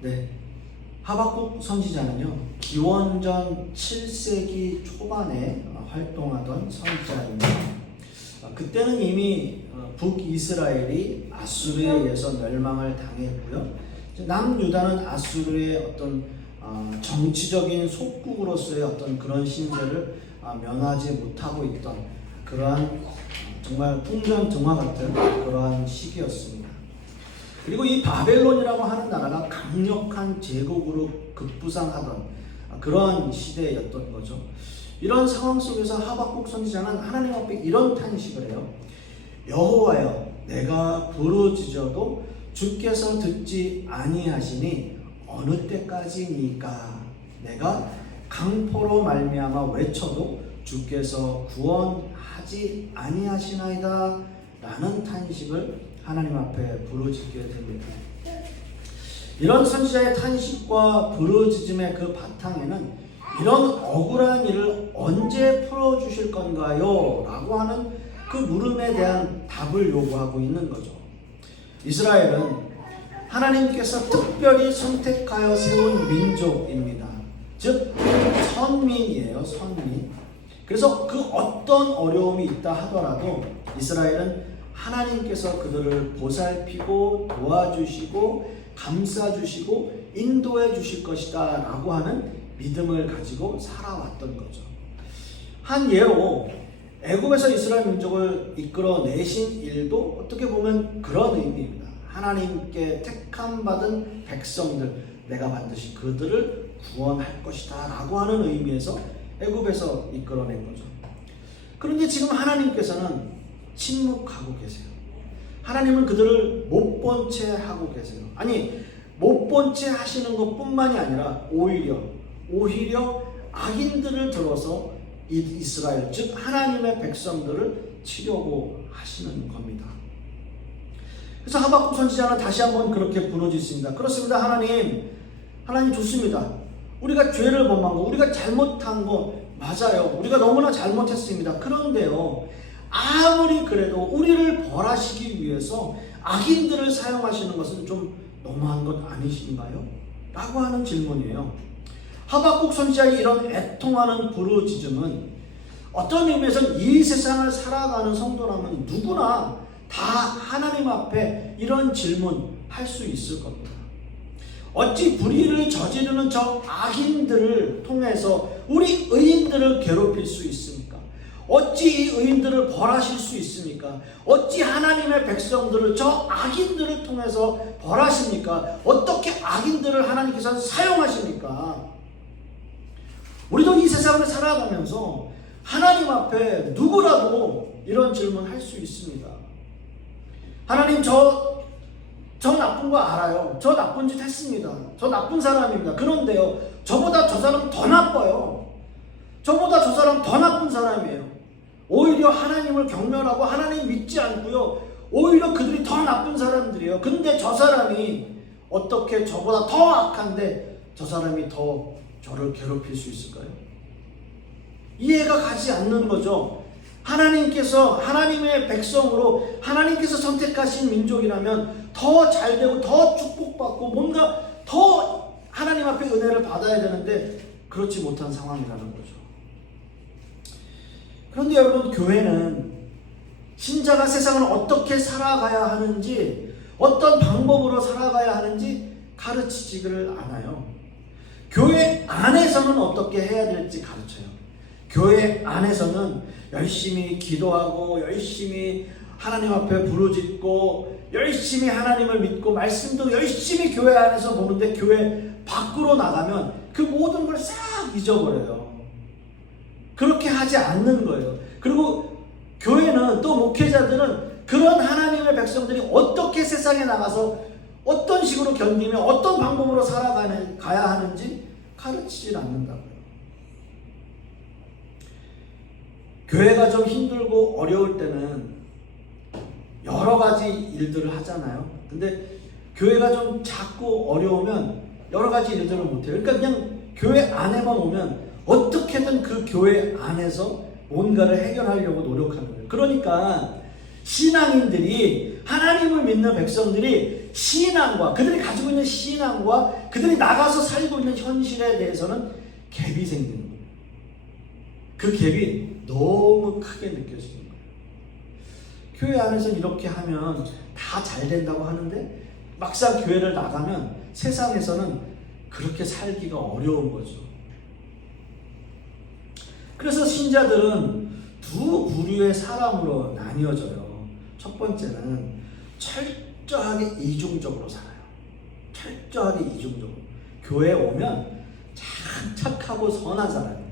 네, 하박국 선지자는요, 기원전 7세기 초반에 활동하던 선지자입니다. 그때는 이미 북이스라엘이 아수르에 의해서 멸망을 당했고요. 남유다는 아수르의 어떤 정치적인 속국으로서의 어떤 그런 신세를 면하지 못하고 있던 그러한 정말 풍전등화 같은 그러한 시기였습니다. 그리고 이 바벨론이라고 하는 나라가 강력한 제국으로 급부상하던 그러한 시대였던 거죠. 이런 상황 속에서 하박국 선지자는 하나님 앞에 이런 탄식을 해요. 여호와여, 내가 부르짖어도 주께서 듣지 아니하시니 어느 때까지니까? 내가 강포로 말미암아 외쳐도 주께서 구원하지 아니하시나이다 라는 탄식을 하나님 앞에 부르짖게 됩니다. 이런 선지자의 탄식과 부르짖음의 그 바탕에는 이런 억울한 일을 언제 풀어주실 건가요? 라고 하는 그 물음에 대한 답을 요구하고 있는 거죠. 이스라엘은 하나님께서 특별히 선택하여 세운 민족입니다. 즉 선민이에요. 선민. 그래서 그 어떤 어려움이 있다 하더라도 이스라엘은 하나님께서 그들을 보살피고 도와주시고 감싸주시고 인도해 주실 것이다 라고 하는 믿음을 가지고 살아왔던 거죠. 한 예로 애굽에서 이스라엘 민족을 이끌어내신 일도 어떻게 보면 그런 의미입니다. 하나님께 택함받은 백성들, 내가 반드시 그들을 구원할 것이다 라고 하는 의미에서 애굽에서 이끌어낸 거죠. 그런데 지금 하나님께서는 침묵하고 계세요. 하나님은 그들을 못 본 채 하고 계세요. 아니, 못 본 채 하시는 것뿐만이 아니라 오히려 악인들을 들어서 이스라엘, 즉 하나님의 백성들을 치려고 하시는 겁니다. 그래서 하박국 선지자는 다시 한번 그렇게 부르짖습니다. 그렇습니다. 하나님 좋습니다. 우리가 죄를 범한 거, 우리가 잘못한 거 맞아요. 우리가 너무나 잘못했습니다. 그런데요, 아무리 그래도 우리를 벌하시기 위해서 악인들을 사용하시는 것은 좀 너무한 것 아니신가요? 라고 하는 질문이에요. 하박국 선지자의 이런 애통하는 부르짖음은 어떤 의미에서는 이 세상을 살아가는 성도라면 누구나 다 하나님 앞에 이런 질문 할 수 있을 겁니다. 어찌 불의를 저지르는 저 악인들을 통해서 우리 의인들을 괴롭힐 수 있습니까? 어찌 이 의인들을 벌하실 수 있습니까? 어찌 하나님의 백성들을 저 악인들을 통해서 벌하십니까? 어떻게 악인들을 하나님께서 사용하십니까? 우리도 이 세상을 살아가면서 하나님 앞에 누구라도 이런 질문 할 수 있습니다. 하나님, 저 나쁜 거 알아요. 저 나쁜 짓 했습니다. 저 나쁜 사람입니다. 그런데요, 저보다 저 사람 더 나빠요. 저보다 저 사람 더 나쁜 사람이에요. 오히려 하나님을 경멸하고 하나님 믿지 않고요, 오히려 그들이 더 나쁜 사람들이에요. 근데 저 사람이 어떻게 저보다 더 악한데 저 사람이 더 저를 괴롭힐 수 있을까요? 이해가 가지 않는 거죠. 하나님께서 하나님의 백성으로 하나님께서 선택하신 민족이라면 더 잘되고 더 축복받고 뭔가 더 하나님 앞에 은혜를 받아야 되는데 그렇지 못한 상황이라는 거죠. 그런데 여러분, 교회는 신자가 세상을 어떻게 살아가야 하는지, 어떤 방법으로 살아가야 하는지 가르치지를 않아요. 교회 안에서는 어떻게 해야 될지 가르쳐요. 교회 안에서는 열심히 기도하고 열심히 하나님 앞에 부르짖고 열심히 하나님을 믿고 말씀도 열심히 교회 안에서 보는데 교회 밖으로 나가면 그 모든 걸 싹 잊어버려요. 그렇게 하지 않는 거예요. 그리고 교회는 또 목회자들은 그런 하나님의 백성들이 어떻게 세상에 나가서 어떤 식으로 견디며 어떤 방법으로 살아가야 하는지 가르치질 않는다고요. 교회가 좀 힘들고 어려울 때는 여러 가지 일들을 하잖아요. 근데 교회가 좀 작고 어려우면 여러 가지 일들을 못해요. 그러니까 그냥 교회 안에만 오면 어떻게든 그 교회 안에서 뭔가를 해결하려고 노력하는 거예요. 그러니까 신앙인들이, 하나님을 믿는 백성들이 신앙과 그들이 가지고 있는 신앙과 그들이 나가서 살고 있는 현실에 대해서는 갭이 생기는 거예요. 그 갭이 너무 크게 느껴지는 거예요. 교회 안에서 이렇게 하면 다 잘 된다고 하는데 막상 교회를 나가면 세상에서는 그렇게 살기가 어려운 거죠. 그래서 신자들은 두 부류의 사람으로 나뉘어져요. 첫 번째는 철저하게 이중적으로 살아요. 철저하게 이중적으로. 교회에 오면 참 착하고 선한 사람이에요.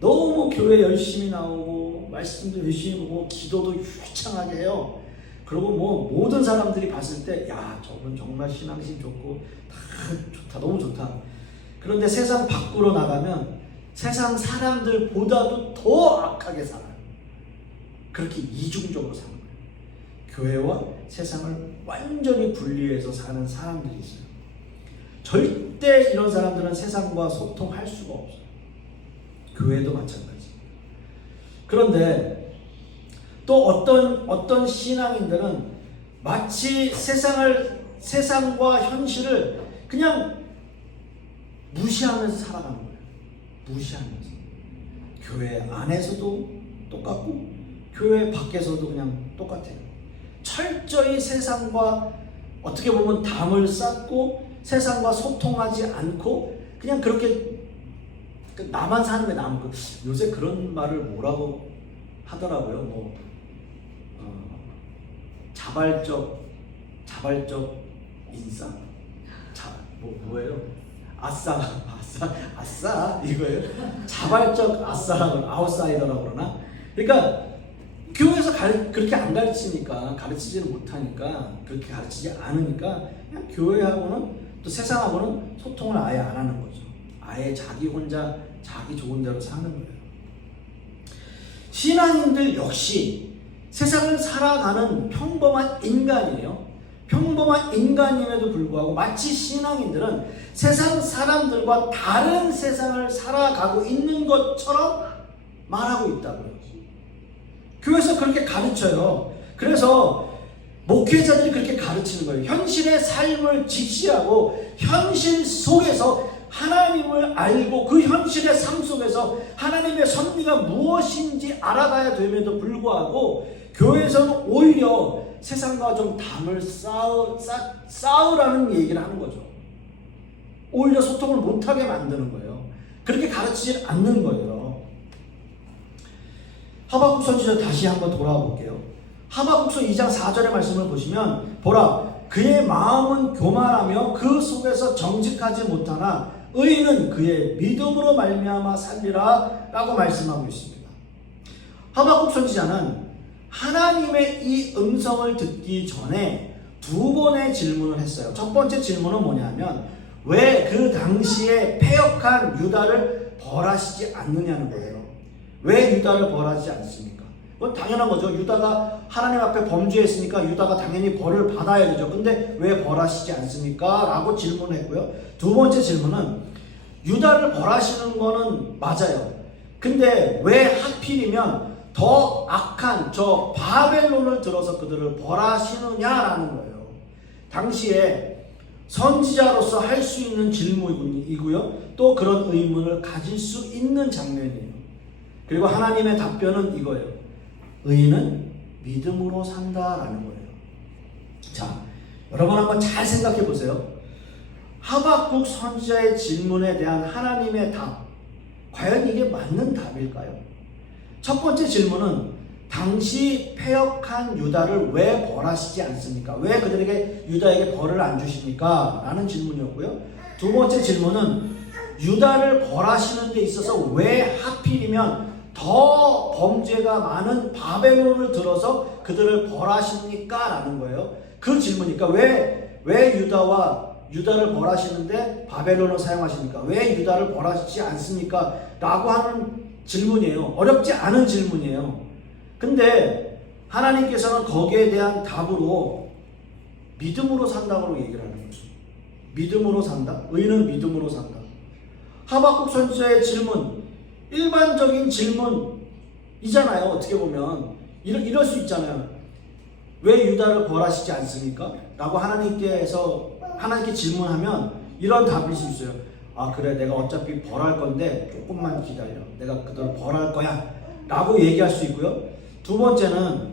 너무 교회 열심히 나오고 말씀도 열심히 보고 기도도 유창하게 해요. 그리고 뭐 모든 사람들이 봤을 때 야, 저분 정말 신앙심 좋고 다 좋다, 너무 좋다. 그런데 세상 밖으로 나가면 세상 사람들보다도 더 악하게 살아요. 그렇게 이중적으로 사는 거예요. 교회와 세상을 완전히 분리해서 사는 사람들이 있어요. 절대 이런 사람들은 세상과 소통할 수가 없어요. 교회도 마찬가지. 그런데 또 어떤 신앙인들은 마치 세상과 현실을 그냥 무시하면서 살아가는 거예요. 무시하면서. 교회 안에서도 똑같고 교회 밖에서도 그냥 똑같아요. 철저히 세상과 어떻게 보면 담을 쌓고 세상과 소통하지 않고 그냥 그렇게 나만 사는 거예요. 나만. 요새 그런 말을 뭐라고 하더라고요. 뭐 자발적 인싸? 뭐예요? 아싸 이거예요. 자발적 아웃사이더라고 그러나? 그러니까 교회에서 그렇게 안 가르치니까, 가르치지는 못하니까, 그렇게 가르치지 않으니까 그냥 교회하고는 또 세상하고는 소통을 아예 안 하는 거죠. 아예 자기 혼자 자기 좋은 대로 사는 거예요. 신앙인들 역시 세상을 살아가는 평범한 인간이에요. 평범한 인간임에도 불구하고 마치 신앙인들은 세상 사람들과 다른 세상을 살아가고 있는 것처럼 말하고 있다고요. 교회에서 그렇게 가르쳐요. 그래서 목회자들이 그렇게 가르치는 거예요. 현실의 삶을 직시하고 현실 속에서 하나님을 알고 그 현실의 삶 속에서 하나님의 섭리가 무엇인지 알아가야 됨에도 불구하고 교회에서는 오히려 세상과 좀 담을 쌓으라는 얘기를 하는 거죠. 오히려 소통을 못하게 만드는 거예요. 그렇게 가르치지 않는 거예요. 하박국 선지자 다시 한번 돌아와 볼게요. 하박국서 2장 4절의 말씀을 보시면 보라, 그의 마음은 교만하며 그 속에서 정직하지 못하나 의인은 그의 믿음으로 말미암아 살리라 라고 말씀하고 있습니다. 하박국 선지자는 하나님의 이 음성을 듣기 전에 두 번의 질문을 했어요. 첫 번째 질문은 뭐냐면 왜 그 당시에 패역한 유다를 벌하시지 않느냐는 거예요. 왜 유다를 벌하지 않습니까? 그건 당연한 거죠. 유다가 하나님 앞에 범죄했으니까 유다가 당연히 벌을 받아야 되죠. 근데 왜 벌하시지 않습니까? 라고 질문했고요. 두 번째 질문은 유다를 벌하시는 거는 맞아요. 근데 왜 하필이면 더 악한 저 바벨론을 들어서 그들을 벌하시느냐라는 거예요. 당시에 선지자로서 할 수 있는 질문이고요. 또 그런 의문을 가질 수 있는 장면이에요. 그리고 하나님의 답변은 이거예요. 의인은 믿음으로 산다라는 거예요. 자, 여러분 한번 잘 생각해 보세요. 하박국 선지자의 질문에 대한 하나님의 답, 과연 이게 맞는 답일까요? 첫 번째 질문은 당시 패역한 유다를 왜 벌하시지 않습니까? 왜 그들에게 유다에게 벌을 안 주십니까? 라는 질문이었고요. 두 번째 질문은 유다를 벌하시는 데 있어서 왜 하필이면 더 범죄가 많은 바벨론을 들어서 그들을 벌하십니까? 라는 거예요. 그 질문이니까 왜 유다를 벌하시는데 바벨론을 사용하십니까? 왜 유다를 벌하시지 않습니까? 라고 하는 질문이에요. 어렵지 않은 질문이에요. 근데 하나님께서는 거기에 대한 답으로 믿음으로 산다고 얘기를 하는 거죠. 믿음으로 산다? 의인은 믿음으로 산다. 하박국 선지자의 질문, 일반적인 질문이잖아요. 어떻게 보면 이럴 수 있잖아요. 왜 유다를 벌하시지 않습니까? 라고 하나님께 질문하면 이런 답일 수 있어요. 아, 그래, 내가 어차피 벌할 건데 조금만 기다려, 내가 그대로 벌할 거야 라고 얘기할 수 있고요. 두 번째는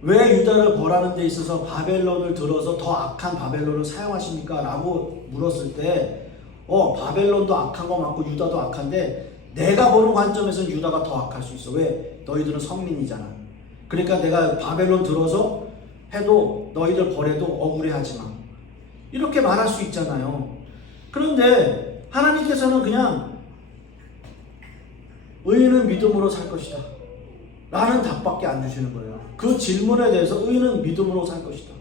왜 유다를 벌하는 데 있어서 바벨론을 들어서 더 악한 바벨론을 사용하십니까? 라고 물었을 때 바벨론도 악한 거 맞고 유다도 악한데 내가 보는 관점에서는 유다가 더 악할 수 있어. 왜? 너희들은 선민이잖아. 그러니까 내가 바벨론 들어서 해도 너희들 벌해도 억울해하지 마. 이렇게 말할 수 있잖아요. 그런데 하나님께서는 그냥 의인은 믿음으로 살 것이다 라는 답밖에 안 주시는 거예요. 그 질문에 대해서 의인은 믿음으로 살 것이다.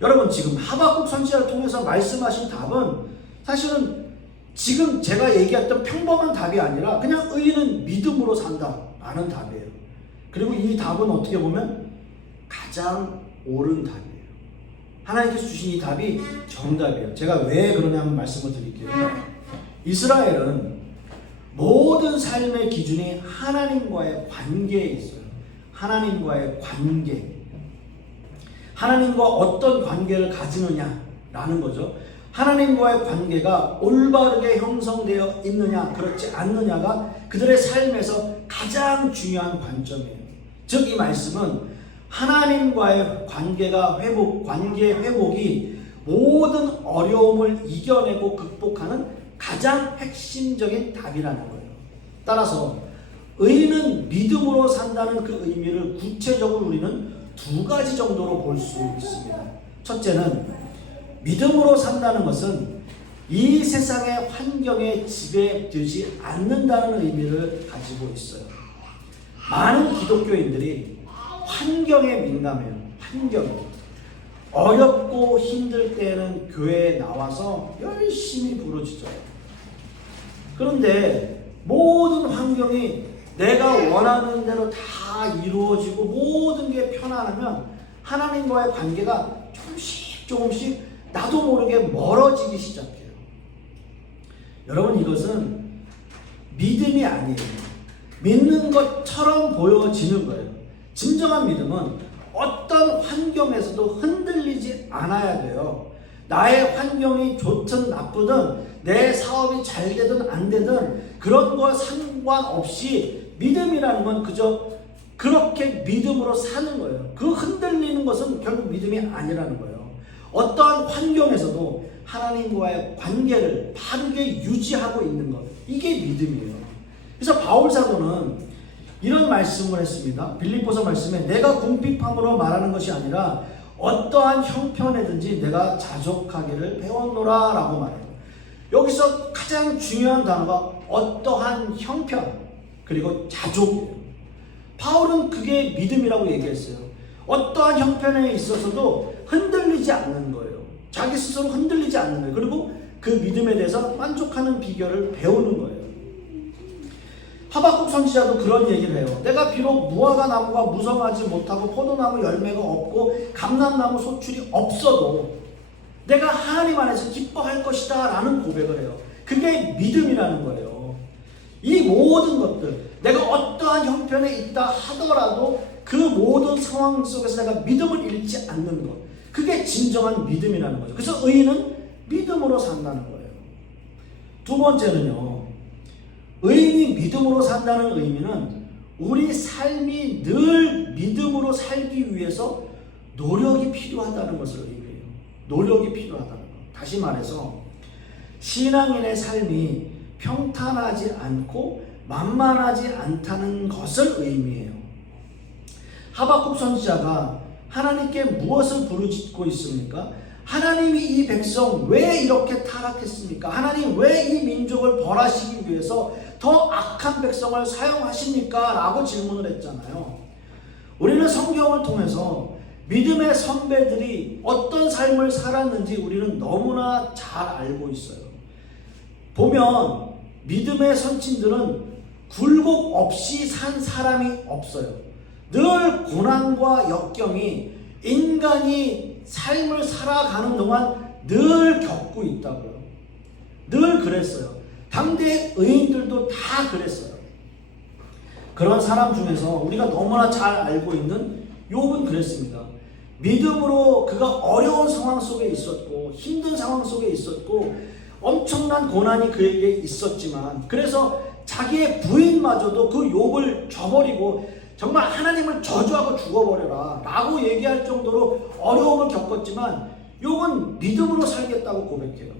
여러분, 지금 하박국 선지자를 통해서 말씀하신 답은 사실은 지금 제가 얘기했던 평범한 답이 아니라 그냥 의인은 믿음으로 산다 라는 답이에요. 그리고 이 답은 어떻게 보면 가장 옳은 답이에요. 하나님께서 주신 이 답이 정답이에요. 제가 왜 그러냐면 말씀을 드릴게요. 이스라엘은 모든 삶의 기준이 하나님과의 관계에 있어요. 하나님과의 관계. 하나님과 어떤 관계를 가지느냐라는 거죠. 하나님과의 관계가 올바르게 형성되어 있느냐 그렇지 않느냐가 그들의 삶에서 가장 중요한 관점이에요. 즉 이 말씀은 하나님과의 관계 회복이 모든 어려움을 이겨내고 극복하는 가장 핵심적인 답이라는 거예요. 따라서 의인은 믿음으로 산다는 그 의미를 구체적으로 우리는 두 가지 정도로 볼 수 있습니다. 첫째는 믿음으로 산다는 것은 이 세상의 환경에 지배되지 않는다는 의미를 가지고 있어요. 많은 기독교인들이 환경에 민감해요. 환경에. 어렵고 힘들 때는 교회에 나와서 열심히 부르짖어요. 그런데 모든 환경이 내가 원하는 대로 다 이루어지고 모든 게 편안하면 하나님과의 관계가 조금씩 나도 모르게 멀어지기 시작해요. 여러분, 이것은 믿음이 아니에요. 믿는 것처럼 보여지는 거예요. 진정한 믿음은 어떤 환경에서도 흔들리지 않아야 돼요. 나의 환경이 좋든 나쁘든 내 사업이 잘 되든 안 되든 그런 거와 상관없이 믿음이라는 건 그저 그렇게 믿음으로 사는 거예요. 그 흔들리는 것은 결국 믿음이 아니라는 거예요. 어떠한 환경에서도 하나님과의 관계를 바르게 유지하고 있는 것, 이게 믿음이에요. 그래서 바울 사도는 이런 말씀을 했습니다. 빌립보서 말씀에 내가 궁핍함으로 말하는 것이 아니라 어떠한 형편에든지 내가 자족하기를 배웠노라 라고 말해요. 여기서 가장 중요한 단어가 어떠한 형편 그리고 자족이에요. 바울은 그게 믿음이라고 얘기했어요. 어떠한 형편에 있어서도 흔들리지 않는 거예요. 자기 스스로 흔들리지 않는 거예요. 그리고 그 믿음에 대해서 만족하는 비결을 배우는 거예요. 하박국 선지자도 그런 얘기를 해요. 내가 비록 무화과 나무가 무성하지 못하고 포도나무 열매가 없고 감람나무 소출이 없어도 내가 하나님 안에서 기뻐할 것이다 라는 고백을 해요. 그게 믿음이라는 거예요. 이 모든 것들, 내가 어떠한 형편에 있다 하더라도 그 모든 상황 속에서 내가 믿음을 잃지 않는 것, 그게 진정한 믿음이라는 거죠. 그래서 의인은 믿음으로 산다는 거예요. 두 번째는요, 의인이 믿음으로 산다는 의미는 우리 삶이 늘 믿음으로 살기 위해서 노력이 필요하다는 것을 의미해요. 노력이 필요하다는 것. 다시 말해서 신앙인의 삶이 평탄하지 않고 만만하지 않다는 것을 의미해요. 하박국 선지자가 하나님께 무엇을 부르짖고 있습니까? 하나님이 이 백성 왜 이렇게 타락했습니까? 하나님 왜 이 민족을 벌하시기 위해서 더 악한 백성을 사용하십니까? 라고 질문을 했잖아요. 우리는 성경을 통해서 믿음의 선배들이 어떤 삶을 살았는지 우리는 너무나 잘 알고 있어요. 보면 믿음의 선친들은 굴곡 없이 산 사람이 없어요. 늘 고난과 역경이 인간이 삶을 살아가는 동안 늘 겪고 있다고요. 늘 그랬어요. 당대 의인들도 다 그랬어요. 그런 사람 중에서 우리가 너무나 잘 알고 있는 욥은 그랬습니다. 믿음으로 그가 어려운 상황 속에 있었고 힘든 상황 속에 있었고 엄청난 고난이 그에게 있었지만, 그래서 자기의 부인마저도 그 욥을 저버리고 정말 하나님을 저주하고 죽어버려라 라고 얘기할 정도로 어려움을 겪었지만 욥은 믿음으로 살겠다고 고백해요.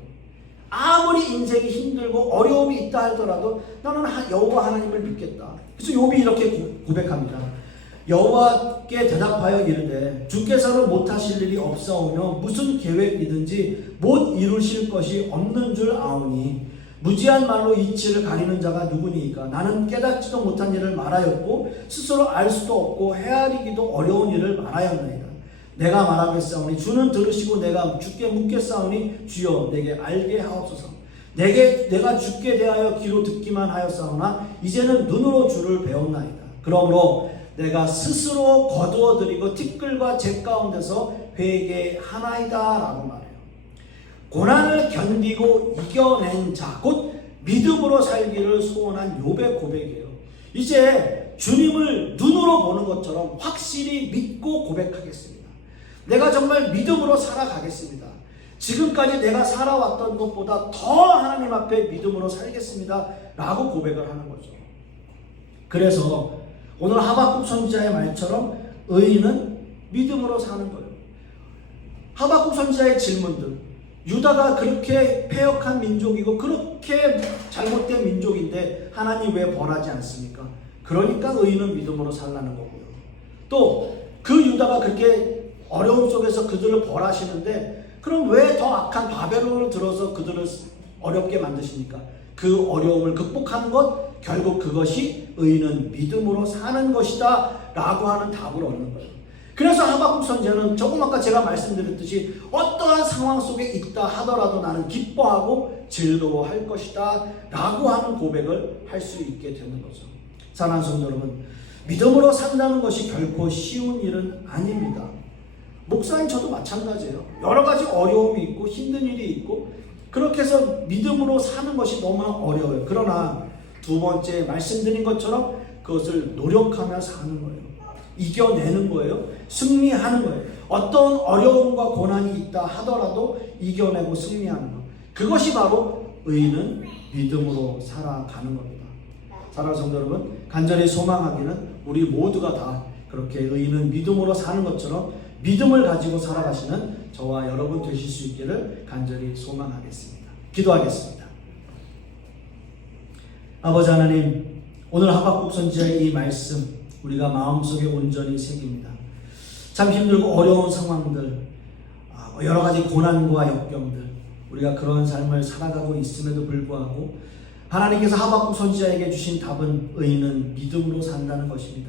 아무리 인생이 힘들고 어려움이 있다 하더라도 나는 여호와 하나님을 믿겠다. 그래서 욥이 이렇게 고백합니다. 여호와께 대답하여 이르되 주께서는 못하실 일이 없사오며 무슨 계획이든지 못 이루실 것이 없는 줄 아오니 무지한 말로 이치를 가리는 자가 누구니까. 나는 깨닫지도 못한 일을 말하였고 스스로 알 수도 없고 헤아리기도 어려운 일을 말하였나이다. 내가 말하겠사오니 주는 들으시고 내가 주께 묻겠사오니 주여 내게 알게 하옵소서. 내가 주께 대하여 귀로 듣기만 하였사오나 이제는 눈으로 주를 배웠나이다. 그러므로 내가 스스로 거두어드리고 티끌과 재 가운데서 회개하나이다 라고 말해요. 고난을 견디고 이겨낸 자, 곧 믿음으로 살기를 소원한 욥의 고백이에요. 이제 주님을 눈으로 보는 것처럼 확실히 믿고 고백하겠습니다. 내가 정말 믿음으로 살아가겠습니다. 지금까지 내가 살아왔던 것보다 더 하나님 앞에 믿음으로 살겠습니다 라고 고백을 하는 거죠. 그래서 오늘 하박국 선지자의 말처럼 의인은 믿음으로 사는 거예요. 하박국 선지자의 질문들, 유다가 그렇게 패역한 민족이고 그렇게 잘못된 민족인데 하나님 왜 벌하지 않습니까? 그러니까 의인은 믿음으로 살라는 거고요. 또 그 유다가 그렇게 어려움 속에서 그들을 벌하시는데 그럼 왜 더 악한 바벨론을 들어서 그들을 어렵게 만드십니까? 그 어려움을 극복하는 것, 결국 그것이 의인은 믿음으로 사는 것이다 라고 하는 답을 얻는 거예요. 그래서 하박국 선지자는 조금 아까 제가 말씀드렸듯이 어떠한 상황 속에 있다 하더라도 나는 기뻐하고 즐거워할 것이다 라고 하는 고백을 할 수 있게 되는 거죠. 사랑하는 성도 여러분, 믿음으로 산다는 것이 결코 쉬운 일은 아닙니다. 목사님 저도 마찬가지예요. 여러 가지 어려움이 있고 힘든 일이 있고 그렇게 해서 믿음으로 사는 것이 너무나 어려워요. 그러나 두 번째 말씀드린 것처럼 그것을 노력하며 사는 거예요. 이겨내는 거예요. 승리하는 거예요. 어떤 어려움과 고난이 있다 하더라도 이겨내고 승리하는 것. 그것이 바로 의인은 믿음으로 살아가는 겁니다. 사랑하는 성도 여러분, 간절히 소망하기는 우리 모두가 다 그렇게 의인은 믿음으로 사는 것처럼 믿음을 가지고 살아가시는 저와 여러분 되실 수 있기를 간절히 소망하겠습니다. 기도하겠습니다. 아버지 하나님, 오늘 하박국 선지자의 이 말씀 우리가 마음속에 온전히 새깁니다. 참 힘들고 어려운 상황들, 여러 가지 고난과 역경들, 우리가 그러한 삶을 살아가고 있음에도 불구하고 하나님께서 하박국 선지자에게 주신 답은 의인은 믿음으로 산다는 것입니다.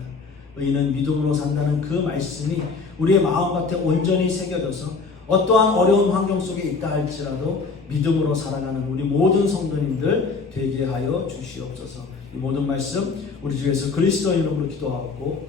의인은 믿음으로 산다는 그 말씀이 우리의 마음밭에 온전히 새겨져서 어떠한 어려운 환경 속에 있다 할지라도 믿음으로 살아가는 우리 모든 성도님들 되게 하여 주시옵소서. 이 모든 말씀 우리 주 예수 그리스도의 이름으로 기도하고,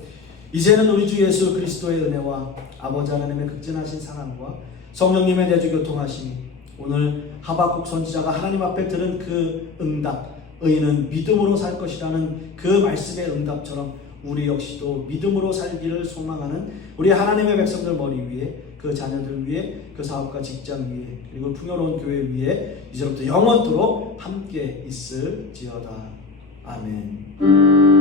이제는 우리 주 예수 그리스도의 은혜와 아버지 하나님의 극진하신 사랑과 성령님의 내주 교통하심이 오늘 하박국 선지자가 하나님 앞에 들은 그 응답, 의인은 믿음으로 살 것이라는 그 말씀의 응답처럼 우리 역시도 믿음으로 살기를 소망하는 우리 하나님의 백성들 머리 위에, 그 자녀들 위에, 그 사업과 직장 위에, 그리고 풍요로운 교회 위에 이제부터 영원토록 함께 있을지어다. 아멘.